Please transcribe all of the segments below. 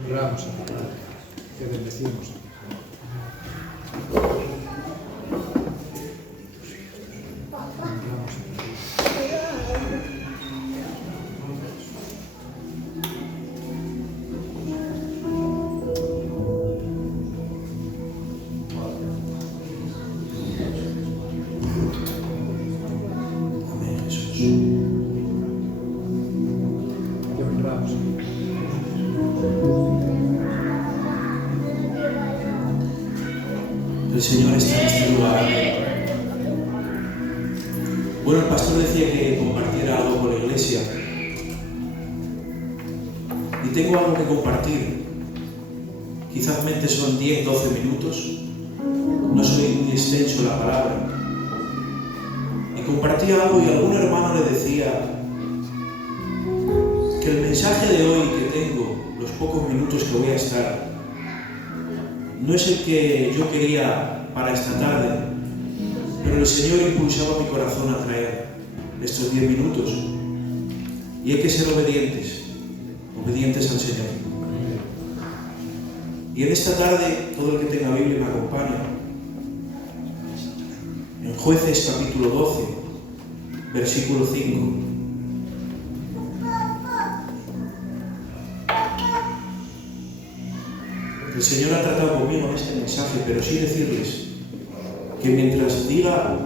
Honramos a ti, Padre, te bendecimos a ti. Honramos a ti. Amén, Jesús. Te honramos a ti. El Señor está en este lugar. Bueno, el pastor decía que compartiera algo con la iglesia. Y tengo algo que compartir. Quizás son 10, 12 minutos. No soy muy extenso en la palabra. Y compartía algo y algún hermano le decía que el mensaje de hoy que tengo, los pocos minutos que voy a estar, no es el que yo quería para esta tarde, pero el Señor impulsaba mi corazón a traer estos 10 minutos. Y hay que ser obedientes al Señor. Y en esta tarde, todo el que tenga Biblia me acompaña. En Jueces capítulo 12, versículo 5. El Señor ha tratado conmigo en este mensaje, pero sí decirles que mientras diga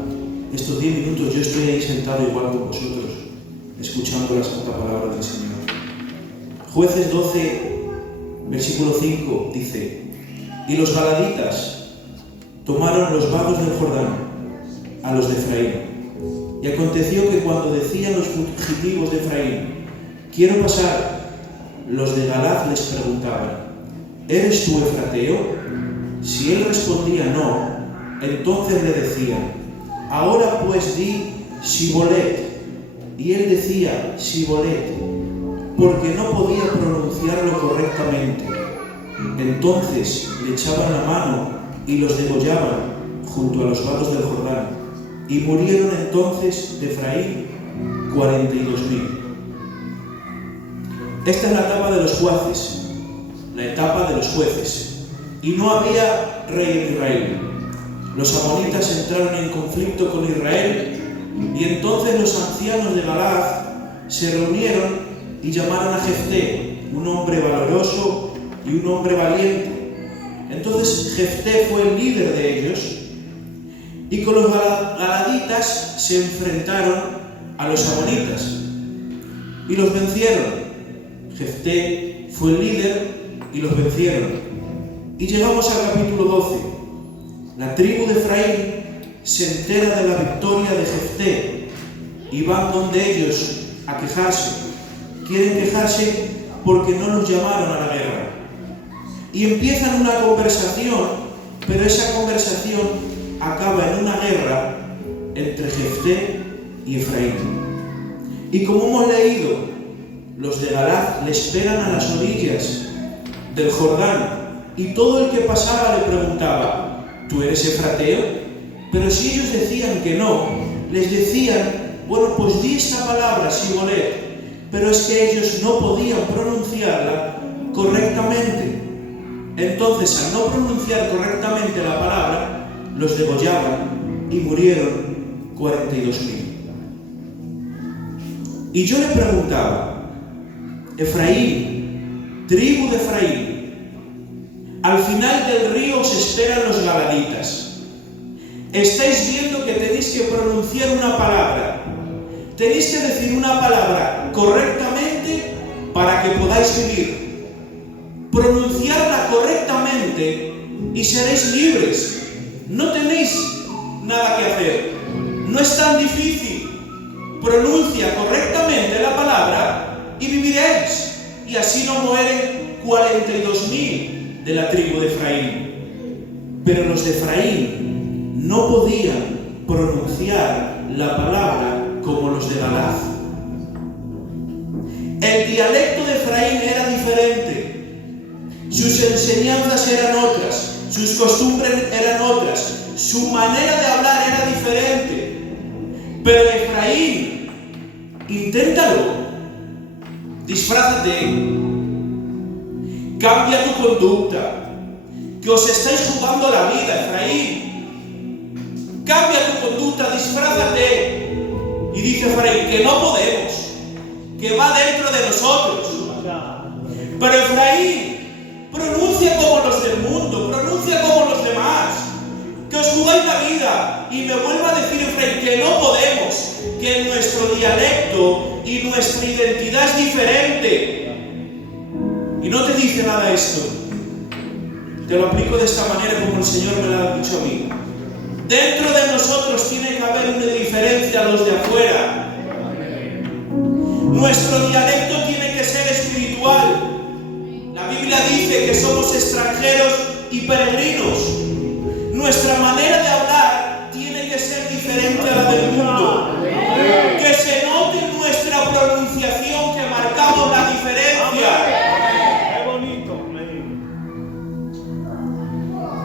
estos 10 minutos, yo estoy ahí sentado igual con vosotros, escuchando la santa palabra del Señor. Jueces 12, versículo 5 dice: y los galaditas tomaron los vagos del Jordán a los de Efraín. Y aconteció que cuando decían los fugitivos de Efraín: quiero pasar, los de Galaad les preguntaban: ¿eres tú efrateo? Si él respondía no, entonces le decían: ahora pues di Sibolet. Y él decía Sibolet, porque no podía pronunciarlo correctamente. Entonces le echaban la mano y los degollaban junto a los vados del Jordán. Y murieron entonces de Efraín 42.000. Esta es la etapa de los jueces, la etapa de los jueces. Y no había rey en Israel. Los amonitas entraron en conflicto con Israel, y entonces los ancianos de Galaad se reunieron y llamaron a Jefté, un hombre valoroso y un hombre valiente. Entonces Jefté fue el líder de ellos, y con los galaditas se enfrentaron a los amonitas y los vencieron. Jefté fue el líder y los vencieron. Y llegamos al capítulo 12. La tribu de Efraín se entera de la victoria de Jefté y van donde ellos a quejarse. Quieren quejarse porque no los llamaron a la guerra. Y empiezan una conversación, pero esa conversación acaba en una guerra entre Jefté y Efraín. Y como hemos leído, los de Galaad le esperan a las orillas del Jordán, y todo el que pasaba le preguntaba: ¿tú eres efrateo? Pero si ellos decían que no, les decían: bueno, pues di esta palabra, Sibolet. Pero es que ellos no podían pronunciarla correctamente. Entonces, al no pronunciar correctamente la palabra, los degollaban y murieron 42.000. Y yo le preguntaba: Efraín, tribu de Efraín, al final del río os esperan los galaditas. Estáis viendo que tenéis que pronunciar una palabra. Tenéis que decir una palabra correctamente para que podáis vivir. Pronunciarla correctamente y seréis libres. No tenéis nada que hacer. No es tan difícil. Pronuncia correctamente la palabra y viviréis. Y así no mueren 42.000 de la tribu de Efraín. Pero los de Efraín no podían pronunciar la palabra como los de Galaad. El dialecto de Efraín era diferente. Sus enseñanzas eran otras. Sus costumbres eran otras. Su manera de hablar era diferente. Pero Efraín, inténtalo. Disfrázate. cambia tu conducta, que os estáis jugando la vida, Efraín. Cambia tu conducta, disfrázate. Y dice Efraín que no podemos, que va dentro de nosotros. Pero Efraín pronuncia como los del mundo, pronuncia como los demás, que os jugáis la vida. Y me vuelve a decir Efraín que no podemos, que nuestro dialecto y nuestra identidad es diferente. Y no te dice nada esto. Te lo aplico de esta manera como el Señor me lo ha dicho a mí. Dentro de nosotros tiene que haber una diferencia a los de afuera. Nuestro dialecto tiene que ser espiritual. La Biblia dice que somos extranjeros y peregrinos. Nuestra manera de hablar tiene que ser diferente a la del mundo. Que se note en nuestra pronunciación que marcamos la diferencia.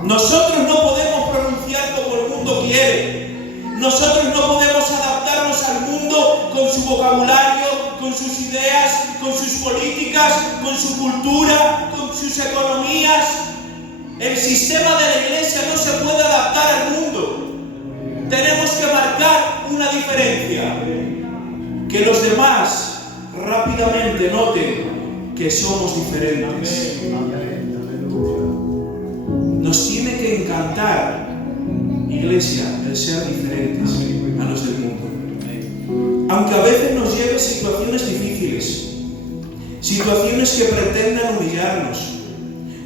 Nosotros no podemos pronunciar como el mundo quiere. Nosotros no podemos adaptarnos al mundo con su vocabulario, con sus ideas, con sus políticas, con su cultura, con sus economías. El sistema de la iglesia no se puede adaptar al mundo. Tenemos que marcar una diferencia. Que los demás rápidamente noten que somos diferentes. Nos tiene que encantar, iglesia, el ser diferentes a los del mundo. Aunque a veces nos lleve situaciones difíciles, situaciones que pretendan humillarnos,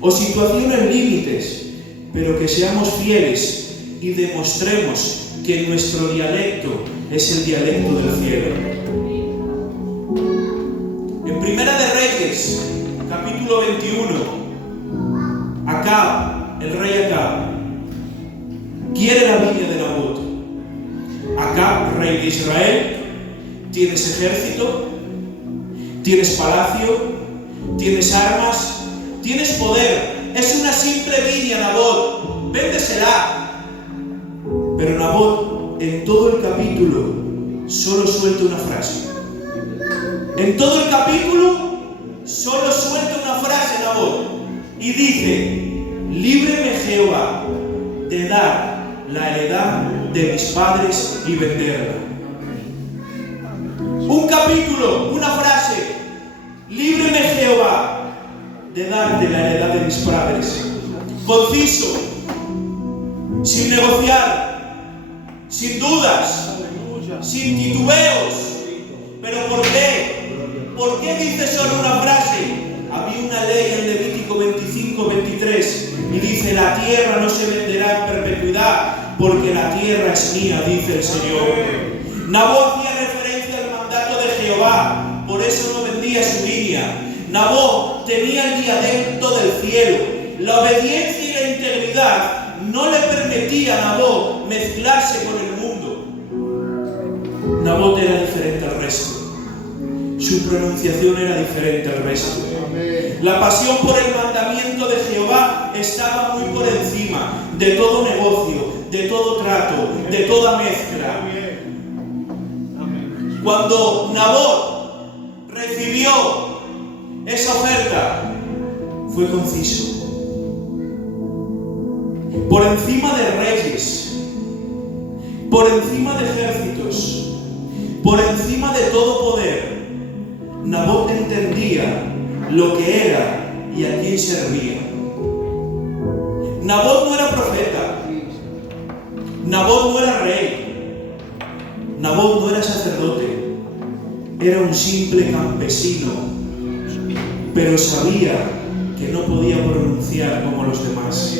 o situaciones límites, pero que seamos fieles y demostremos que nuestro dialecto es el dialecto del cielo. En Primera de Reyes, capítulo 21, Acab, el rey Acab, quiere la viña de Nabot. Acab, rey de Israel, tienes ejército, tienes palacio, tienes armas, tienes poder. Es una simple viña, Nabot, véndesela. Pero Nabot, en todo el capítulo, solo suelta una frase. En todo el capítulo, solo suelta una frase, Nabot, y dice: líbreme Jehová de dar la heredad de mis padres y venderla. Un capítulo, una frase: líbreme Jehová de darte la heredad de mis padres. Conciso, sin negociar, sin dudas, sin titubeos. ¿Pero por qué? ¿Por qué dice solo una frase? Había una ley en Levítico 25-23 y dice: la tierra no se venderá en perpetuidad, porque la tierra es mía, dice el Señor. Nabot hacía referencia al mandato de Jehová, por eso no vendía su viña. Nabot tenía el dialecto del cielo. La obediencia y la integridad no le permitía a Nabot mezclarse con el mundo. Nabot era diferente al resto. Su pronunciación era diferente al resto. La pasión por el mandamiento de Jehová estaba muy por encima de todo negocio, de todo trato, de toda mezcla. Cuando Nabot recibió esa oferta, fue conciso. Por encima de reyes, por encima de ejércitos, por encima de todo poder, Nabot entendía lo que era y a quién servía. Nabot no era profeta, Nabot no era rey, Nabot no era sacerdote, era un simple campesino, pero sabía que no podía pronunciar como los demás.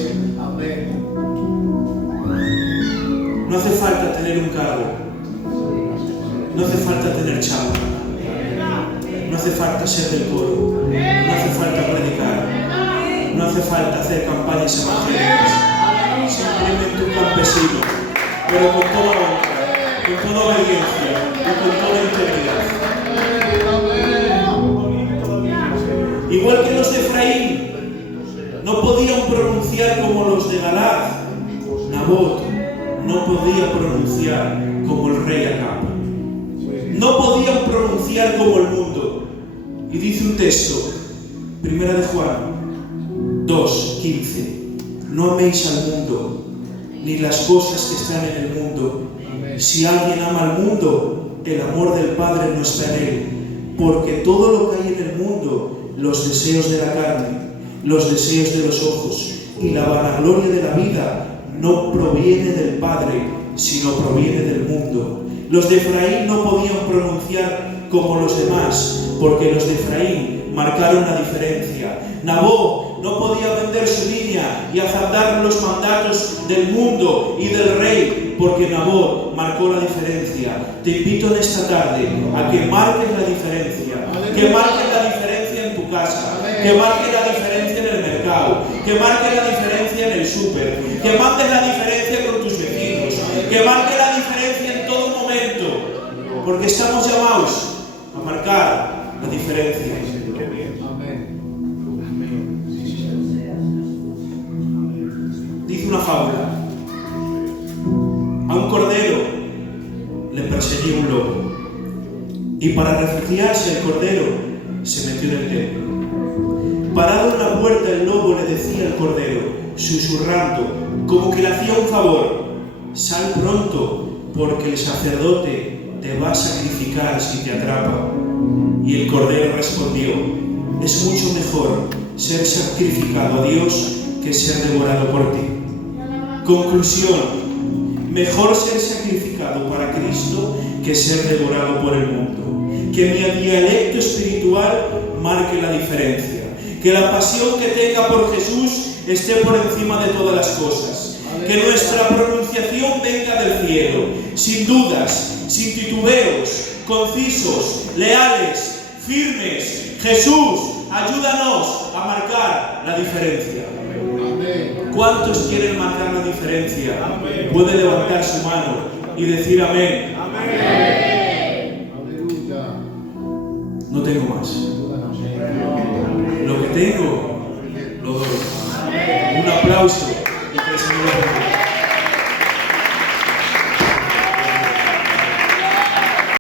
No hace falta tener un cargo, no hace falta tener chamba, no hace falta ser del coro, no hace falta predicar, no hace falta hacer campañas evangélicas. Simplemente un campesino, pero con toda honra, con toda obediencia y con toda integridad. Igual que los de Efraín no podían pronunciar como los de Galaad, Nabot no podía pronunciar como el rey Acab. No podían pronunciar como el mundo. Y dice un texto, Primera de Juan, 2:15. No améis al mundo, ni las cosas que están en el mundo. Amén. Si alguien ama al mundo, el amor del Padre no está en él. Porque todo lo que hay en el mundo, los deseos de la carne, los deseos de los ojos y la vanagloria de la vida, no proviene del Padre, sino proviene del mundo. Los de Efraín no podían pronunciar como los demás, porque los de Efraín marcaron la diferencia. Nabot no podía vender su viña y aceptar los mandatos del mundo y del rey, porque Nabot marcó la diferencia. Te invito en esta tarde a que marques la diferencia, que marques la diferencia en tu casa, que marques la diferencia en el mercado, que marques la diferencia en el súper, que marques la diferencia con tus vecinos, que marques la diferencia en todo momento, porque estamos llamados a marcar la diferencia. Amén. Dice una fábula: a un cordero le perseguía un lobo, y para refugiarse el cordero se metió en el templo. Parado en la puerta, el lobo le decía al cordero, susurrando, como que le hacía un favor: sal pronto, porque el sacerdote te va a sacrificar si te atrapa. Y el cordero respondió: es mucho mejor ser sacrificado a Dios que ser devorado por ti. Conclusión: mejor ser sacrificado para Cristo que ser devorado por el mundo. Que mi dialecto espiritual marque la diferencia. Que la pasión que tenga por Jesús esté por encima de todas las cosas. Que nuestra pronunciación venga del cielo, sin dudas, sin titubeos, concisos, leales, firmes. Jesús, ayúdanos a marcar la diferencia. ¿Cuántos quieren marcar la diferencia? Puede levantar su mano y decir amén. No tengo más. Lo que tengo, lo doy. Un aplauso y que el Señor lo bendiga.